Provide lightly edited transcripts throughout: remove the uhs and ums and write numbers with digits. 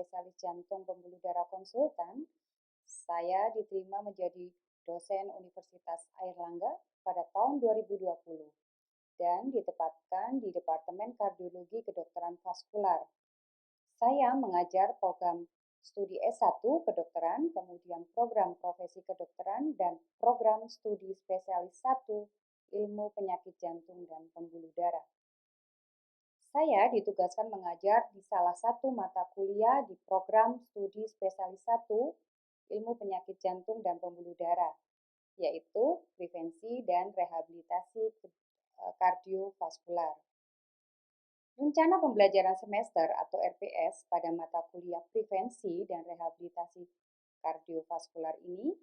spesialis jantung pembuluh darah konsultan, saya diterima menjadi dosen Universitas Airlangga pada tahun 2020 dan ditempatkan di Departemen Kardiologi Kedokteran Vaskular. Saya mengajar program studi S1 kedokteran, kemudian program profesi kedokteran, dan program studi spesialis 1 ilmu penyakit jantung dan pembuluh darah. Saya ditugaskan mengajar di salah satu mata kuliah di program studi spesialis 1 ilmu penyakit jantung dan pembuluh darah, yaitu prevensi dan rehabilitasi kardiovaskular. Rencana pembelajaran semester atau RPS pada mata kuliah prevensi dan rehabilitasi kardiovaskular ini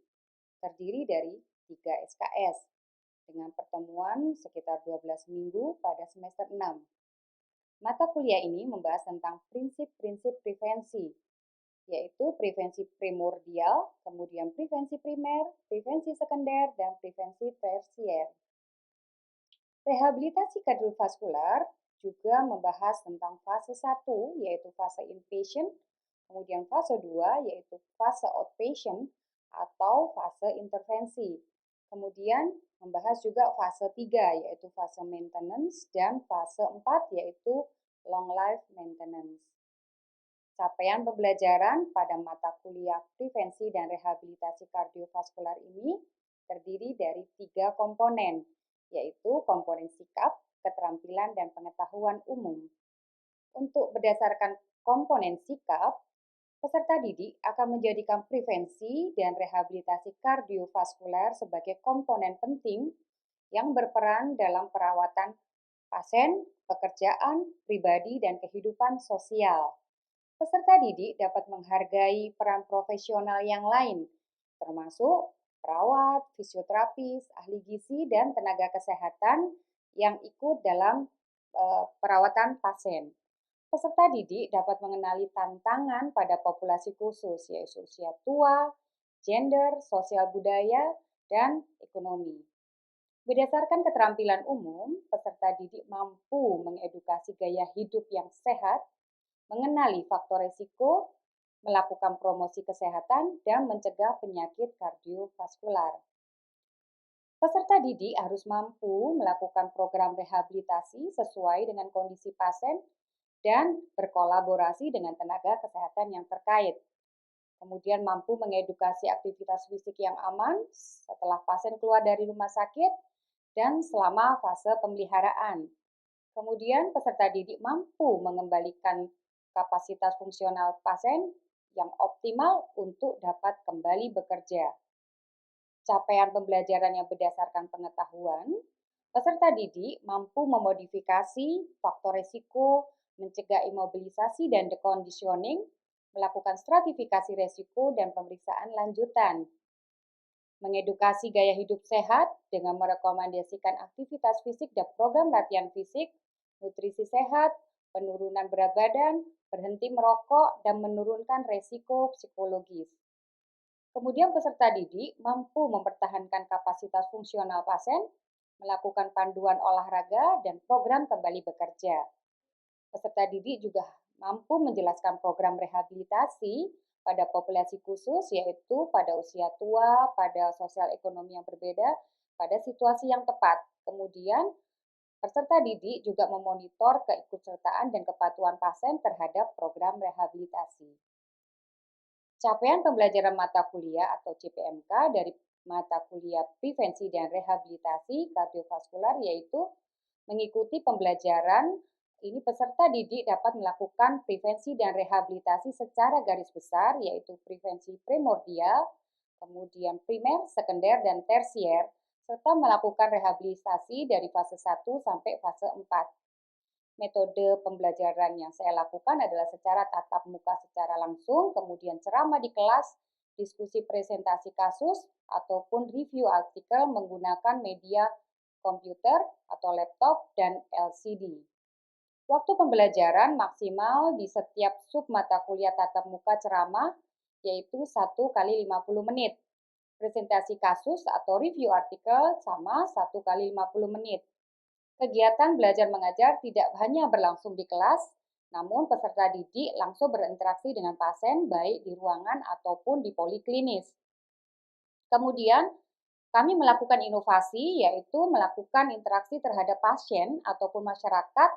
terdiri dari 3 SKS dengan pertemuan sekitar 12 minggu pada semester 6. Mata kuliah ini membahas tentang prinsip-prinsip prevensi, yaitu prevensi primordial, kemudian prevensi primer, prevensi sekunder, dan prevensi tersier. Rehabilitasi kardiovaskular juga membahas tentang fase 1, yaitu fase inpatient, kemudian fase 2, yaitu fase outpatient atau fase intervensi. Kemudian membahas juga fase 3, yaitu fase maintenance, dan fase 4, yaitu long life maintenance. Capaian pembelajaran pada mata kuliah prevensi dan rehabilitasi kardiovaskular ini terdiri dari 3 komponen, yaitu komponen sikap, keterampilan, dan pengetahuan umum. Untuk berdasarkan komponen sikap, peserta didik akan menjadikan prevensi dan rehabilitasi kardiovaskular sebagai komponen penting yang berperan dalam perawatan pasien, pekerjaan, pribadi, dan kehidupan sosial. Peserta didik dapat menghargai peran profesional yang lain, termasuk perawat, fisioterapis, ahli gizi, dan tenaga kesehatan yang ikut dalam perawatan pasien. Peserta didik dapat mengenali tantangan pada populasi khusus, yaitu usia tua, gender, sosial budaya, dan ekonomi. Berdasarkan keterampilan umum, peserta didik mampu mengedukasi gaya hidup yang sehat, mengenali faktor risiko, melakukan promosi kesehatan, dan mencegah penyakit kardiovaskular. Peserta didik harus mampu melakukan program rehabilitasi sesuai dengan kondisi pasien dan berkolaborasi dengan tenaga kesehatan yang terkait. Kemudian mampu mengedukasi aktivitas fisik yang aman setelah pasien keluar dari rumah sakit dan selama fase pemeliharaan. Kemudian peserta didik mampu mengembalikan kapasitas fungsional pasien yang optimal untuk dapat kembali bekerja. Capaian pembelajaran yang berdasarkan pengetahuan, peserta didik mampu memodifikasi faktor risiko, mencegah imobilisasi dan deconditioning, melakukan stratifikasi risiko dan pemeriksaan lanjutan, mengedukasi gaya hidup sehat dengan merekomendasikan aktivitas fisik dan program latihan fisik, nutrisi sehat, penurunan berat badan, berhenti merokok, dan menurunkan resiko psikologis. Kemudian peserta didik mampu mempertahankan kapasitas fungsional pasien, melakukan panduan olahraga, dan program kembali bekerja. Peserta didik juga mampu menjelaskan program rehabilitasi pada populasi khusus, yaitu pada usia tua, pada sosial ekonomi yang berbeda, pada situasi yang tepat. Kemudian, peserta didik juga memonitor keikutsertaan dan kepatuhan pasien terhadap program rehabilitasi. Capaian pembelajaran mata kuliah atau CPMK dari mata kuliah prevensi dan rehabilitasi kardiovaskular yaitu mengikuti pembelajaran ini peserta didik dapat melakukan prevensi dan rehabilitasi secara garis besar yaitu prevensi primordial, kemudian primer, sekunder, dan tersier, serta melakukan rehabilitasi dari fase 1 sampai fase 4. Metode pembelajaran yang saya lakukan adalah secara tatap muka secara langsung, kemudian ceramah di kelas, diskusi presentasi kasus, ataupun review artikel menggunakan media komputer atau laptop dan LCD. Waktu pembelajaran maksimal di setiap sub mata kuliah tatap muka ceramah yaitu 1 kali 50 menit. Presentasi kasus atau review artikel sama 1 kali 50 menit. Kegiatan belajar mengajar tidak hanya berlangsung di kelas, Namun peserta didik langsung berinteraksi dengan pasien baik di ruangan ataupun di poliklinis. Kemudian kami melakukan inovasi yaitu melakukan interaksi terhadap pasien ataupun masyarakat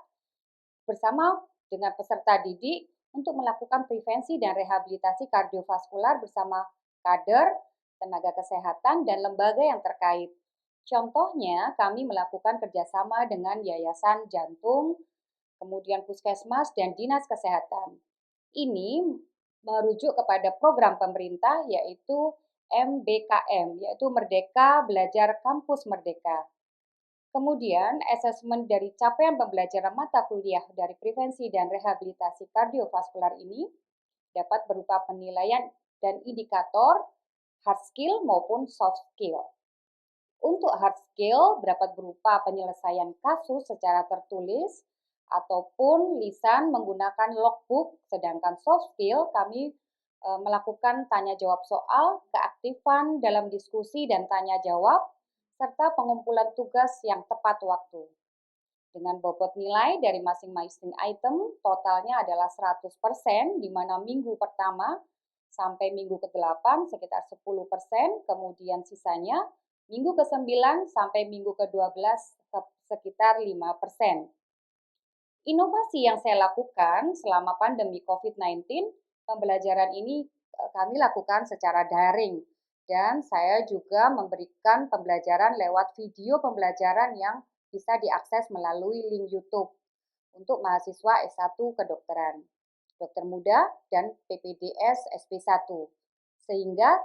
bersama dengan peserta didik untuk melakukan prevensi dan rehabilitasi kardiovaskular bersama kader, tenaga kesehatan, dan lembaga yang terkait. Contohnya, kami melakukan kerjasama dengan Yayasan Jantung, kemudian Puskesmas, dan Dinas Kesehatan. Ini merujuk kepada program pemerintah yaitu MBKM, yaitu Merdeka Belajar Kampus Merdeka. Kemudian, asesmen dari capaian pembelajaran mata kuliah dari prevensi dan rehabilitasi kardiovaskular ini dapat berupa penilaian dan indikator hard skill maupun soft skill. Untuk hard skill dapat berupa penyelesaian kasus secara tertulis ataupun lisan menggunakan logbook, sedangkan soft skill kami melakukan tanya jawab soal, keaktifan dalam diskusi dan tanya jawab, serta pengumpulan tugas yang tepat waktu. Dengan bobot nilai dari masing-masing item, totalnya adalah 100%, di mana minggu pertama sampai minggu ke-8 sekitar 10%, kemudian sisanya minggu ke-9 sampai minggu ke-12 sekitar 5%. Inovasi yang saya lakukan selama pandemi COVID-19, pembelajaran ini kami lakukan secara daring. Dan saya juga memberikan pembelajaran lewat video pembelajaran yang bisa diakses melalui link YouTube untuk mahasiswa S1 kedokteran, dokter muda, dan PPDS SP1. Sehingga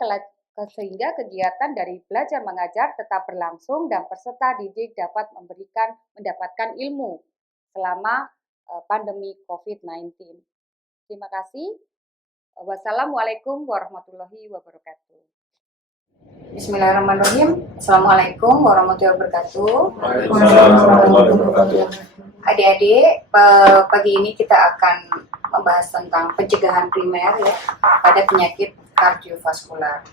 kegiatan dari belajar mengajar tetap berlangsung dan peserta didik dapat mendapatkan ilmu selama pandemi COVID-19. Terima kasih. Wassalamualaikum warahmatullahi wabarakatuh. Bismillahirrahmanirrahim. Assalamualaikum warahmatullahi wabarakatuh. Adik-adik, pagi ini kita akan membahas tentang pencegahan primer ya pada penyakit kardiovaskular.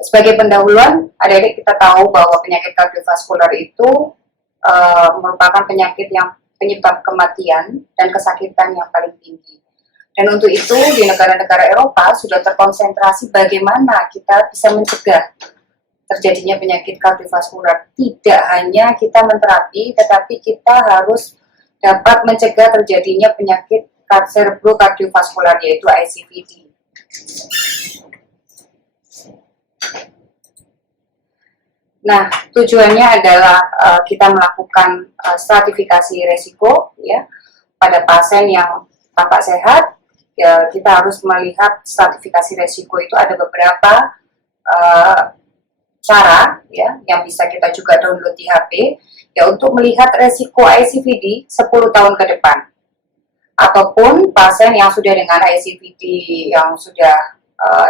Sebagai pendahuluan, adik-adik kita tahu bahwa penyakit kardiovaskular itu merupakan penyakit yang penyebab kematian dan kesakitan yang paling tinggi. Dan untuk itu di negara-negara Eropa sudah terkonsentrasi bagaimana kita bisa mencegah terjadinya penyakit kardiovaskular. Tidak hanya kita menterapi, tetapi kita harus dapat mencegah terjadinya penyakit cerebrokardiovaskular yaitu ICVD. Nah, tujuannya adalah kita melakukan stratifikasi resiko ya pada pasien yang tampak sehat. Ya, kita harus melihat stratifikasi resiko itu ada beberapa cara ya yang bisa kita juga download di HP ya untuk melihat resiko ICVD 10 tahun ke depan ataupun pasien yang sudah dengan ICVD yang sudah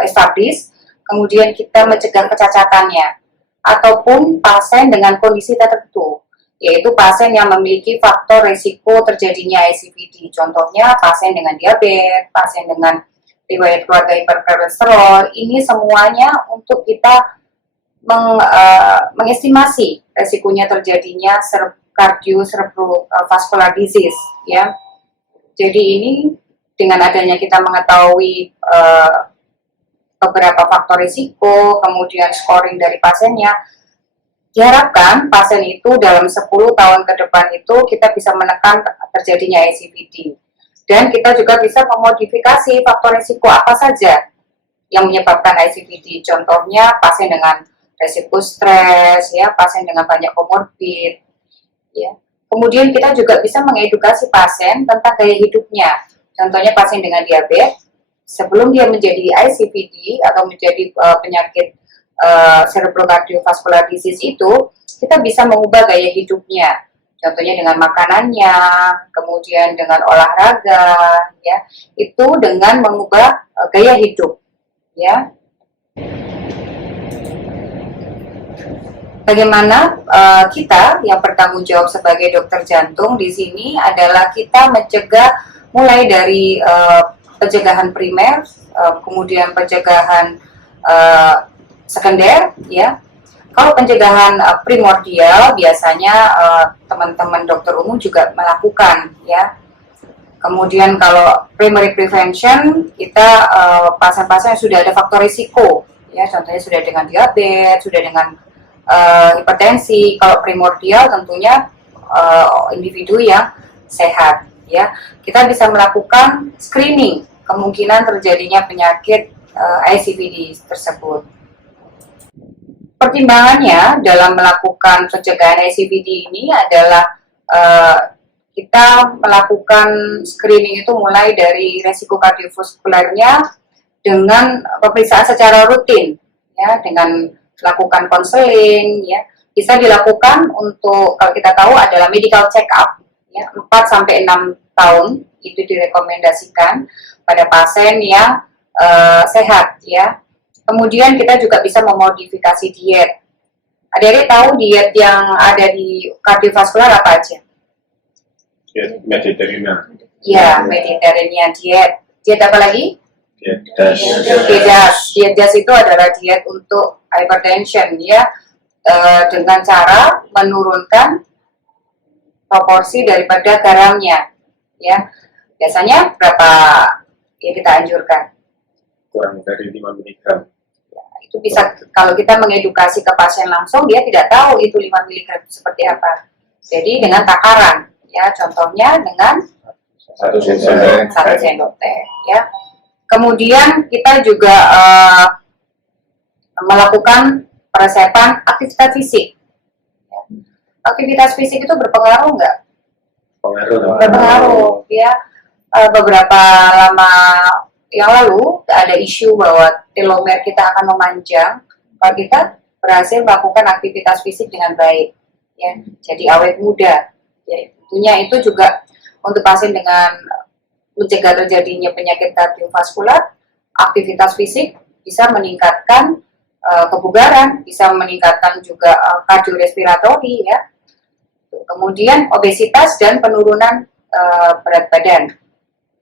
established, kemudian kita mencegah kecacatannya, ataupun pasien dengan kondisi tertentu yaitu pasien yang memiliki faktor risiko terjadinya ICVD. Contohnya pasien dengan diabetes, pasien dengan riwayat keluarga hiperkolesterol. Ini semuanya untuk kita mengestimasi risikonya terjadinya cerebrovascular disease ya. Jadi ini dengan adanya kita mengetahui beberapa faktor risiko, kemudian scoring dari pasiennya, diharapkan pasien itu dalam 10 tahun ke depan itu kita bisa menekan terjadinya ICVD. Dan kita juga bisa memodifikasi faktor risiko apa saja yang menyebabkan ICVD. Contohnya pasien dengan risiko stres, ya, pasien dengan banyak komorbid. Ya. Kemudian kita juga bisa mengedukasi pasien tentang gaya hidupnya. Contohnya pasien dengan diabetes, sebelum dia menjadi ICVD atau menjadi penyakit cerebrocardiovascular disease itu, kita bisa mengubah gaya hidupnya. Contohnya dengan makanannya, kemudian dengan olahraga, ya, itu dengan mengubah gaya hidup, ya. Bagaimana kita yang bertanggung jawab sebagai dokter jantung di sini adalah kita mencegah mulai dari pencegahan primer, kemudian pencegahan sekunder, ya. Kalau pencegahan primordial biasanya teman-teman dokter umum juga melakukan ya. Kemudian kalau primary prevention kita pasien-pasien yang sudah ada faktor risiko ya, contohnya sudah dengan diabetes, sudah dengan hipertensi. Kalau primordial tentunya individu yang sehat ya. Kita bisa melakukan screening kemungkinan terjadinya penyakit ICVD tersebut. Pertimbangannya dalam melakukan pencegahan ICVD ini adalah kita melakukan screening itu mulai dari resiko kardiovaskularnya dengan pemeriksaan secara rutin ya, dengan lakukan konseling ya. Bisa dilakukan untuk, kalau kita tahu, adalah medical check up ya, 4 sampai 6 tahun itu direkomendasikan pada pasien yang sehat ya. Kemudian kita juga bisa memodifikasi diet. Adik-adik tahu diet yang ada di kardiovaskular apa aja? Diet Mediterranean. Ya, Mediterranean diet. Diet apa lagi? Diet DAS. Diet DAS. Diet DAS itu adalah diet untuk hypertension ya, dengan cara menurunkan proporsi daripada garamnya ya. Biasanya berapa ya kita anjurkan? Kurang dari 5 mg. Itu bisa, kalau kita mengedukasi ke pasien langsung, dia tidak tahu itu 5 mg seperti apa. Jadi dengan takaran ya, contohnya dengan 1 sendok teh ya. Kemudian kita juga melakukan peresepan aktivitas fisik. Aktivitas fisik itu berpengaruh nggak? Berpengaruh ya. Beberapa lama yang lalu ada isu bahwa telomer kita akan memanjang kalau kita berhasil melakukan aktivitas fisik dengan baik ya, jadi awet muda ya. Tentunya itu juga untuk pasien dengan mencegah terjadinya penyakit kardiovaskular. Aktivitas fisik bisa meningkatkan kebugaran, bisa meningkatkan juga kardiorespiratori ya. Kemudian obesitas dan penurunan berat badan.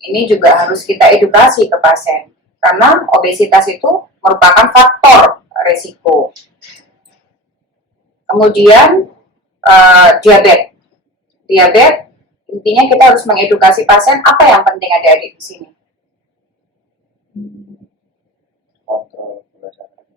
Ini juga harus kita edukasi ke pasien, karena obesitas itu merupakan faktor resiko. Kemudian diabetes. Diabetes, intinya kita harus mengedukasi pasien apa yang penting adik-adik di sini.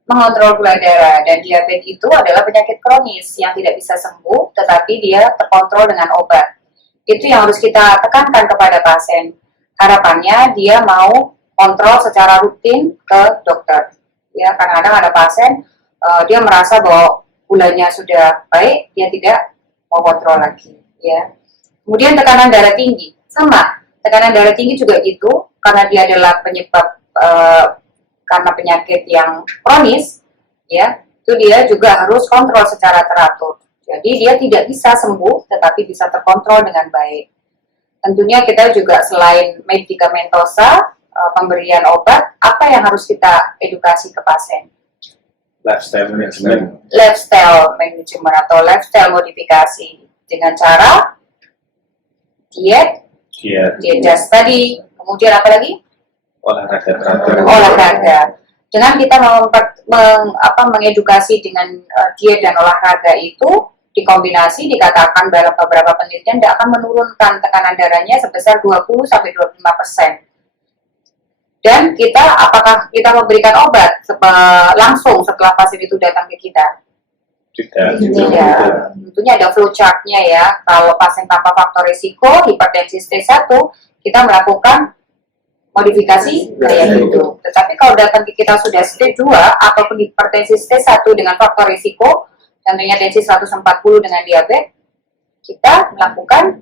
Mengontrol gula darah, dan diabetes itu adalah penyakit kronis yang tidak bisa sembuh, tetapi dia terkontrol dengan obat. Itu yang harus kita tekankan kepada pasien. Harapannya dia mau kontrol secara rutin ke dokter. Ya, kadang-kadang ada pasien dia merasa bahwa gulanya sudah baik, dia tidak mau kontrol lagi. Ya. Kemudian tekanan darah tinggi, sama. Tekanan darah tinggi juga gitu, karena dia adalah penyebab karena penyakit yang kronis, ya, itu dia juga harus kontrol secara teratur. Jadi dia tidak bisa sembuh, tetapi bisa terkontrol dengan baik. Tentunya kita juga selain medikamentosa, pemberian obat, apa yang harus kita edukasi ke pasien? Lifestyle management. Lifestyle management atau lifestyle modifikasi dengan cara diet DAS tadi, kemudian apa lagi? Olahraga teratur. Olahraga. Dengan kita mengedukasi dengan diet dan olahraga itu dikombinasi, dikatakan dalam beberapa penelitian tidak akan menurunkan tekanan darahnya sebesar 20-25%. Dan kita, apakah kita memberikan obat langsung setelah pasien itu datang ke kita? Tidak. Tentunya ada flowchart-nya ya. Kalau pasien tanpa faktor risiko, hipertensi stage 1, kita melakukan modifikasi gaya hidup. Tetapi kalau datang ke kita sudah stage 2 ataupun hipertensi stage 1 dengan faktor risiko, tentunya tensi 140 dengan diabetes, kita melakukan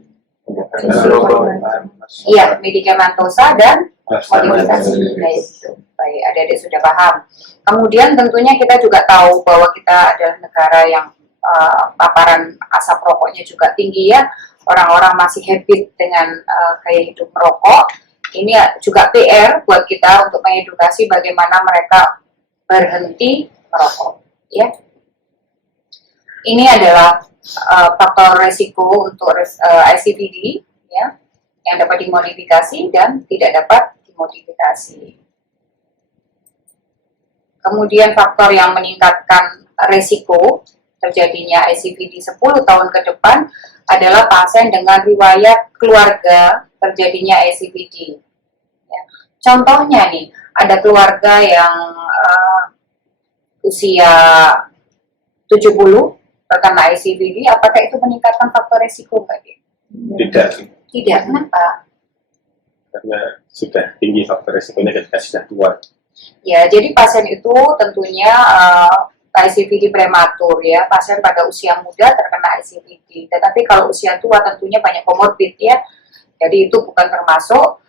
medikamentosa dan modifikasi gaya hidup. Baik, adik-adik sudah paham. Kemudian tentunya kita juga tahu bahwa kita adalah negara yang paparan asap rokoknya juga tinggi ya. Orang-orang masih habit dengan gaya hidup merokok. Ini juga PR buat kita untuk mengedukasi bagaimana mereka berhenti merokok. Ya. Ini adalah faktor resiko untuk ICVD ya, yang dapat dimodifikasi dan tidak dapat dimodifikasi. Kemudian faktor yang meningkatkan resiko terjadinya ICVD 10 tahun ke depan adalah pasien dengan riwayat keluarga terjadinya ICVD. Ya. Contohnya nih, ada keluarga yang usia 70 terkena ICVD, apakah itu meningkatkan faktor resiko nggak? Tidak, Tidak, kenapa? karena sudah tinggi faktor resikonya ketika sudah tua. Ya, jadi pasien itu tentunya ICVD prematur ya, pasien pada usia muda terkena ICVD. Tetapi kalau usia tua tentunya banyak komorbid ya, jadi itu bukan termasuk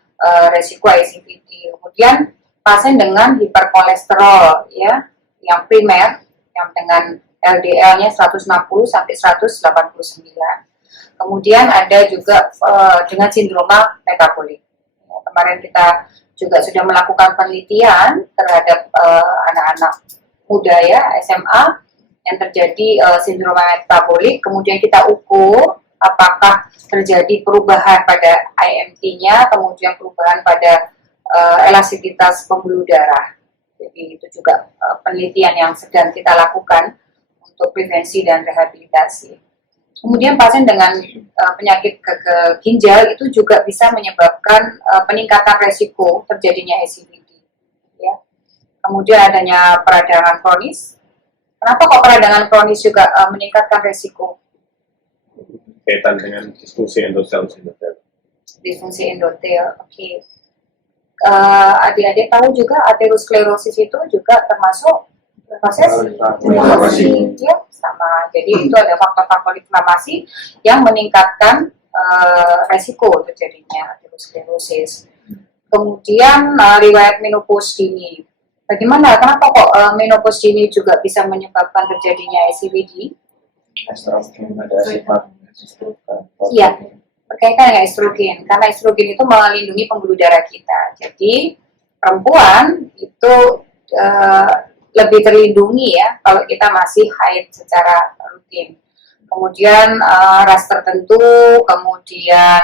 resiko ICVD. Kemudian pasien dengan hiperkolesterol ya, yang primer, yang dengan LDL-nya 160 sampai 189. Kemudian ada juga dengan sindroma metabolik. Ya, kemarin kita juga sudah melakukan penelitian terhadap anak-anak muda ya, SMA, yang terjadi sindroma metabolik. Kemudian kita ukur apakah terjadi perubahan pada IMT-nya, kemudian perubahan pada elastisitas pembuluh darah. Jadi itu juga penelitian yang sedang kita lakukan untuk prevensi dan rehabilitasi. Kemudian pasien dengan penyakit gagal ginjal itu juga bisa menyebabkan peningkatan resiko terjadinya ICVD. Ya. Kemudian adanya peradangan kronis. Kenapa kok peradangan kronis juga meningkatkan resiko? Kaitan dengan disfungsi endotel. Disfungsi endotel, oke. Adik-adik tahu juga aterosklerosis itu juga termasuk proses inflamasi, ya sama. Jadi itu ada faktor-faktor inflamasi yang meningkatkan resiko terjadinya aterosklerosis. Kemudian riwayat menopause dini. Bagaimana? Kenapa kok menopause dini juga bisa menyebabkan terjadinya ICVD? Estrogen ada sifat Iya, berkaitan dengan estrogen. Karena estrogen itu melindungi pembuluh darah kita. Jadi perempuan itu lebih terlindungi ya kalau kita masih haid secara rutin. Kemudian ras tertentu, kemudian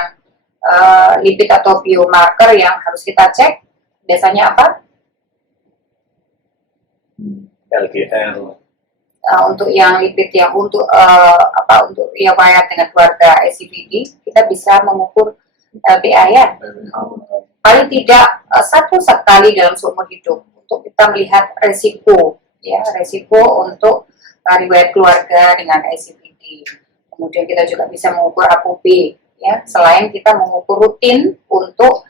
lipid atau biomarker yang harus kita cek. Biasanya apa? LDL. Untuk yang lipid yang untuk untuk riwayat dengan keluarga ICVD, kita bisa mengukur LPA ya. Paling tidak satu sekali dalam seumur hidup untuk kita melihat resiko ya, resiko untuk riwayat keluarga dengan ICVD. Kemudian kita juga bisa mengukur ApoB ya, selain kita mengukur rutin untuk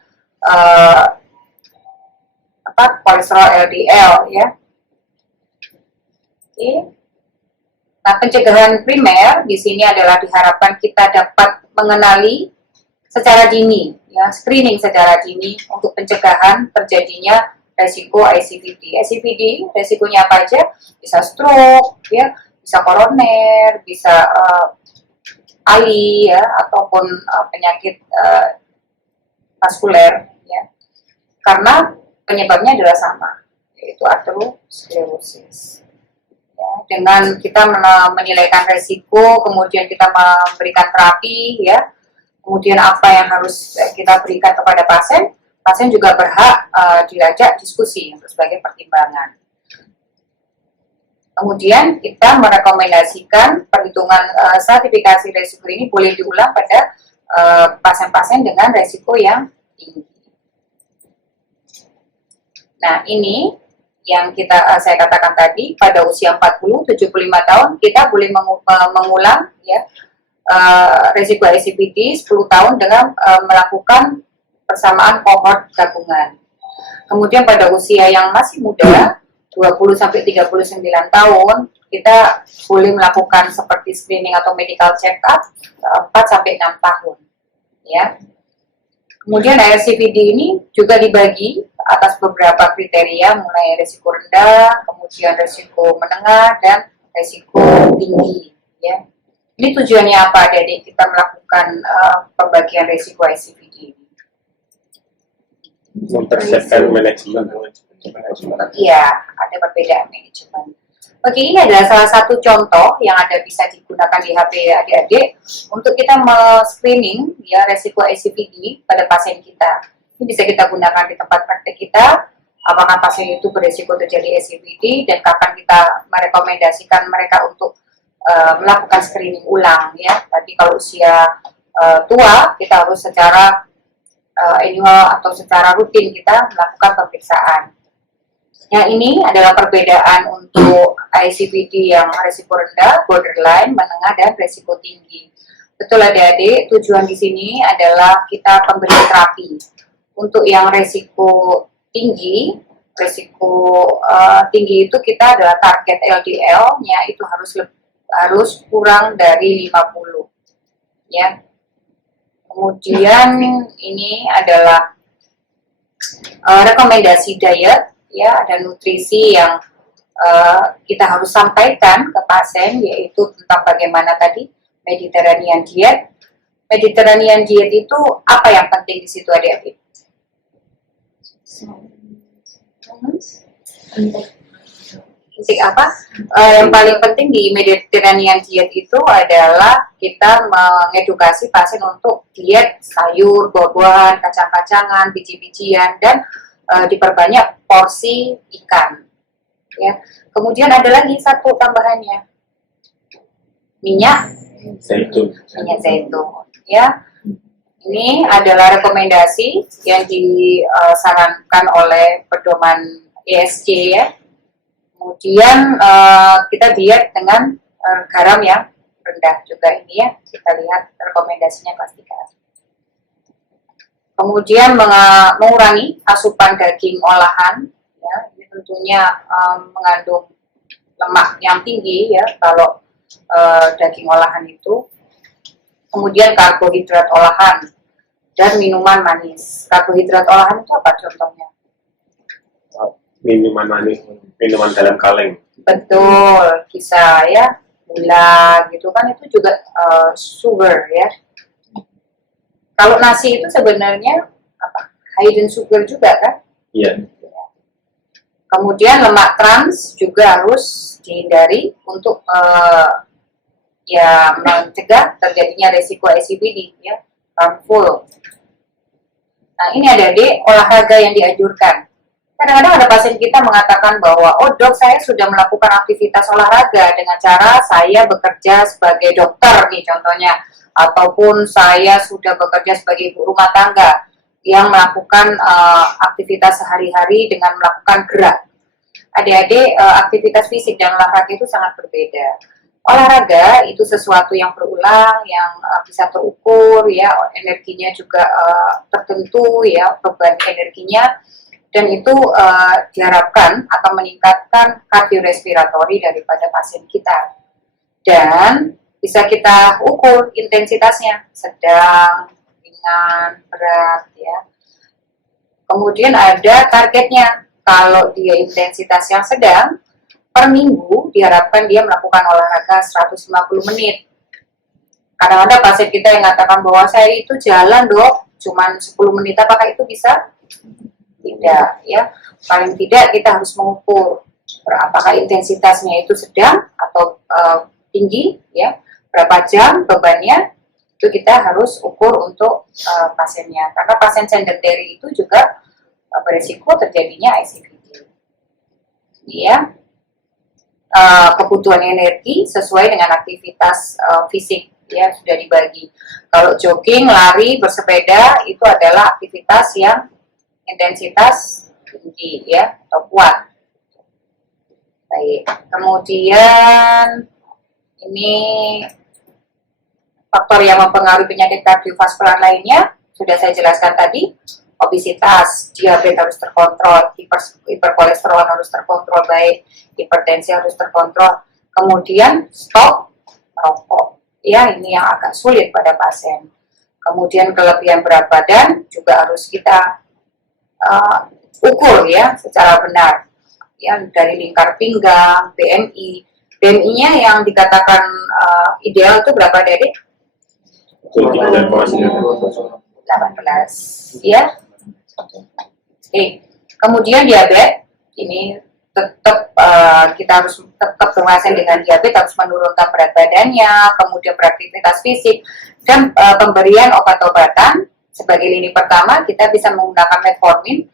kolesterol LDL ya. Oke. Nah, pencegahan primer di sini adalah diharapkan kita dapat mengenali secara dini, ya, screening secara dini untuk pencegahan terjadinya resiko ICVD. ICVD resikonya apa aja? Bisa stroke, ya, bisa koroner, bisa ALI, ya, ataupun penyakit vaskuler, ya. Karena penyebabnya adalah sama, yaitu aterosklerosis. Ya, dengan kita menilaikan resiko, kemudian kita memberikan terapi, ya, kemudian apa yang harus kita berikan kepada pasien, pasien juga berhak diajak diskusi untuk sebagai pertimbangan. Kemudian kita merekomendasikan perhitungan stratifikasi resiko ini boleh diulang pada pasien-pasien dengan resiko yang tinggi. Nah, ini yang saya katakan tadi, pada usia 40-75 tahun kita boleh mengulang ya resiko ICVD 10 tahun dengan melakukan persamaan kohort gabungan. Kemudian pada usia yang masih muda 20-39 tahun kita boleh melakukan seperti screening atau medical check up 4-6 tahun ya. Kemudian ICVD ini juga dibagi atas beberapa kriteria, mulai resiko rendah, kemudian resiko menengah, dan resiko tinggi. Ya. Ini tujuannya apa, Adik? Kita melakukan pembagian resiko ICVD ini. Mempersiapkan manajemen. Iya, ada perbedaan manajemen. Oke, ini adalah salah satu contoh yang ada bisa digunakan di HP adik-adik untuk kita screening ya resiko ICVD pada pasien kita. Ini bisa kita gunakan di tempat praktek kita apakah pasien itu berisiko terjadi SCVD dan kapan kita merekomendasikan mereka untuk melakukan screening ulang ya. Tadi kalau usia tua kita harus secara annual atau secara rutin kita melakukan pemeriksaan. Yang ini adalah perbedaan untuk ICPD yang risiko rendah, borderline, menengah, dan risiko tinggi. Betul adik-adik, tujuan di sini adalah kita pemberian terapi. Untuk yang risiko tinggi itu kita adalah target LDL-nya itu harus kurang dari 50. Ya. Kemudian ini adalah rekomendasi diet. Ya, ada nutrisi yang kita harus sampaikan ke pasien, yaitu tentang bagaimana tadi Mediterranean diet. Mediterranean diet itu apa yang penting di situ adik-adik? Penting apa? Yang paling penting di Mediterranean diet itu adalah kita mengedukasi pasien untuk diet sayur, buah-buahan, kacang-kacangan, biji-bijian, dan diperbanyak porsi ikan. Ya. Kemudian ada lagi satu tambahannya, minyak zaitun. Ya, ini adalah rekomendasi yang disarankan oleh pedoman ESC ya. Kemudian kita diet dengan garam yang rendah juga ini ya. Kita lihat rekomendasinya kelas 3. Kemudian mengurangi asupan daging olahan, ya, ini tentunya mengandung lemak yang tinggi ya kalau daging olahan itu. Kemudian karbohidrat olahan dan minuman manis. Karbohidrat olahan itu apa contohnya? Minuman manis, minuman dalam kaleng. Betul, bisa ya, gula gitu kan itu juga sugar ya. Kalau nasi itu sebenarnya apa? Hidden sugar juga kan? Iya. Kemudian lemak trans juga harus dihindari untuk ya mencegah terjadinya resiko SCVD ya, harmful. Nah ini adik-adik olahraga yang dianjurkan. Kadang-kadang ada pasien kita mengatakan bahwa, oh dok saya sudah melakukan aktivitas olahraga dengan cara saya bekerja sebagai dokter nih contohnya, ataupun saya sudah bekerja sebagai ibu rumah tangga yang melakukan aktivitas sehari-hari dengan melakukan gerak. Adik-adik, aktivitas fisik dan olahraga itu sangat berbeda. Olahraga itu sesuatu yang berulang, yang bisa terukur, ya, energinya juga tertentu, ya, beban energinya, dan itu diharapkan akan meningkatkan kardiorespiratori daripada pasien kita. Dan bisa kita ukur intensitasnya, sedang, ringan, berat, ya. Kemudian ada targetnya. Kalau dia intensitas yang sedang, per minggu diharapkan dia melakukan olahraga 150 menit. Kadang-kadang pasien kita yang mengatakan bahwa saya itu jalan dok, cuman 10 menit, apakah itu bisa? Tidak, ya. Paling tidak kita harus mengukur apakah intensitasnya itu sedang atau tinggi, ya. Berapa jam bebannya, itu kita harus ukur untuk pasiennya. Karena pasien sedentary itu juga berisiko terjadinya ICVD. Ya. Kebutuhan energi sesuai dengan aktivitas fisik, ya, sudah dibagi. Kalau jogging, lari, bersepeda itu adalah aktivitas yang intensitas tinggi, ya, atau kuat. Baik, kemudian ini faktor yang mempengaruhi penyakit kardiovaskular lainnya sudah saya jelaskan tadi. Obesitas, diabetes harus terkontrol, hiperkolesterolan harus terkontrol baik, hipertensi harus terkontrol. Kemudian stop merokok, ya, ini yang agak sulit pada pasien. Kemudian kelebihan berat badan juga harus kita ukur, ya, secara benar, ya, dari lingkar pinggang, BMI. BMI-nya yang dikatakan ideal itu berapa, Dede? 18, ya. Oke. Kemudian diabetes, ini tetap kita harus tetap bermasalah dengan diabetes, harus menurunkan berat badannya, kemudian beraktivitas fisik, dan pemberian obat-obatan sebagai lini pertama kita bisa menggunakan metformin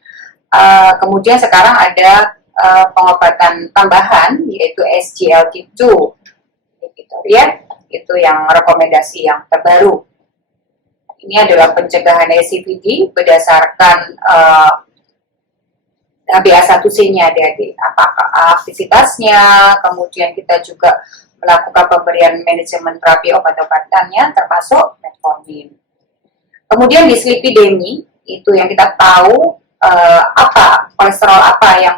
Kemudian sekarang ada pengobatan tambahan yaitu SGLT2, gitu ya, itu yang rekomendasi yang terbaru. Ini adalah pencegahan ACVD berdasarkan HbA1c-nya, adik-adik, apakah aktivitasnya, kemudian kita juga melakukan pemberian manajemen terapi obat-obatannya termasuk metformin. Kemudian dislipidemi itu yang kita tahu apa kolesterol apa yang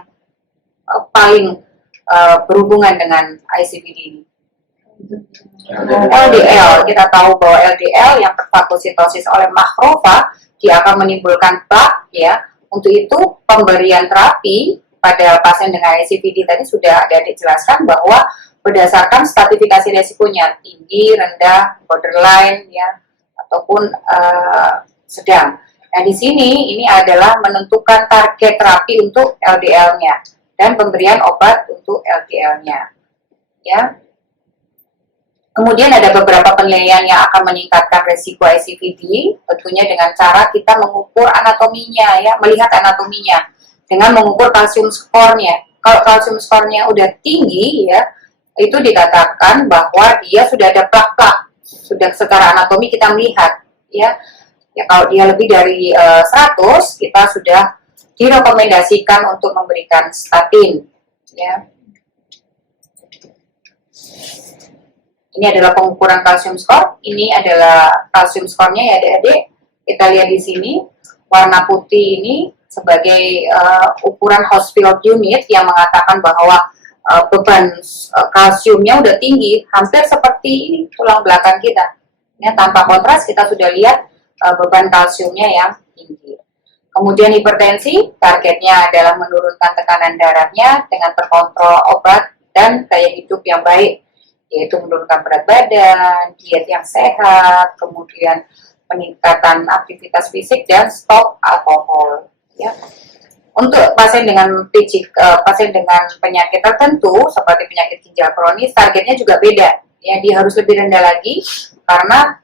paling berhubungan dengan ACVD ini. LDL, kita tahu bahwa LDL yang terfagositosis oleh makrofag dia akan menimbulkan plak ya. Untuk itu pemberian terapi pada pasien dengan ACVD tadi sudah ada dijelaskan bahwa berdasarkan stratifikasi resikonya tinggi, rendah, borderline ya ataupun sedang. Nah di sini ini adalah menentukan target terapi untuk LDL-nya dan pemberian obat untuk LDL-nya ya. Kemudian ada beberapa penilaian yang akan meningkatkan resiko ACVD, tentunya dengan cara kita mengukur anatominya ya, melihat anatominya dengan mengukur kalsium skornya. Kalau kalsium skornya udah tinggi ya, itu dikatakan bahwa dia sudah ada plak-plak, sudah secara anatomi kita melihat ya. Ya kalau dia lebih dari 100, kita sudah direkomendasikan untuk memberikan statin ya. Ini adalah pengukuran kalsium skor. Ini adalah kalsium skornya ya adik-adik. Kita lihat di sini warna putih ini sebagai ukuran Hochschild unit yang mengatakan bahwa beban kalsiumnya udah tinggi, hampir seperti ini tulang belakang kita. Ya, tanpa kontras kita sudah lihat beban kalsiumnya yang tinggi. Kemudian hipertensi, targetnya adalah menurunkan tekanan darahnya dengan terkontrol obat dan gaya hidup yang baik, yaitu menurunkan berat badan, diet yang sehat, kemudian peningkatan aktivitas fisik dan stop alkohol. Ya. Untuk pasien dengan pasien dengan penyakit tertentu seperti penyakit ginjal kronis, targetnya juga beda. Ya, dia harus lebih rendah lagi karena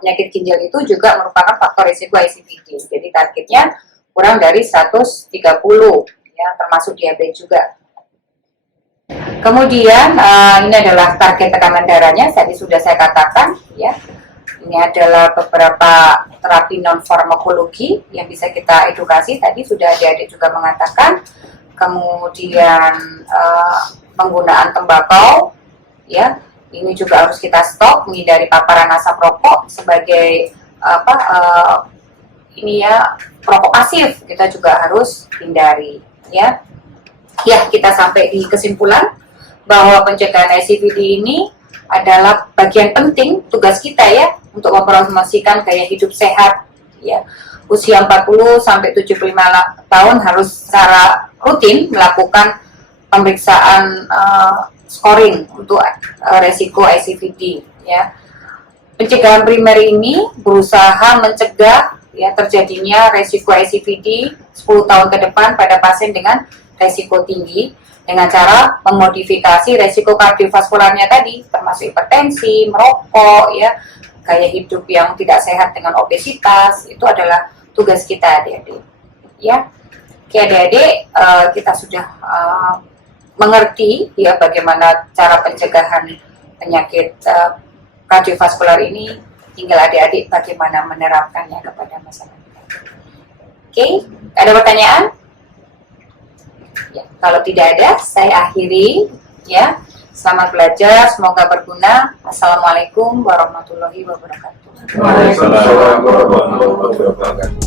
penyakit ginjal itu juga merupakan faktor risiko ACVD. Jadi targetnya kurang dari 130, ya, termasuk diabetes juga. Kemudian ini adalah target tekanan darahnya, tadi sudah saya katakan ya. Ini adalah beberapa terapi non farmakologi yang bisa kita edukasi, tadi sudah adik-adik juga mengatakan. Kemudian penggunaan tembakau ya, ini juga harus kita stop, menghindari paparan asap rokok sebagai ini ya, perokok pasif kita juga harus hindari ya. Ya, kita sampai di kesimpulan bahwa pencegahan ACVD ini adalah bagian penting tugas kita ya untuk mempromosikan gaya hidup sehat ya. Usia 40 sampai 75 tahun harus secara rutin melakukan pemeriksaan scoring untuk resiko ACVD ya. Pencegahan primer ini berusaha mencegah ya terjadinya resiko ACVD 10 tahun ke depan pada pasien dengan resiko tinggi dengan cara memodifikasi resiko kardiovaskularnya tadi, termasuk hipertensi, merokok, ya, gaya hidup yang tidak sehat dengan obesitas. Itu adalah tugas kita, adik-adik. Ya, oke adik-adik, kita sudah mengerti ya bagaimana cara pencegahan penyakit kardiovaskular ini. Tinggal adik-adik bagaimana menerapkannya kepada masyarakat. Oke, ada pertanyaan? Ya, kalau tidak ada, saya akhiri ya. Selamat belajar, semoga berguna. Assalamualaikum warahmatullahi wabarakatuh. Waalaikumsalam warahmatullahi wabarakatuh.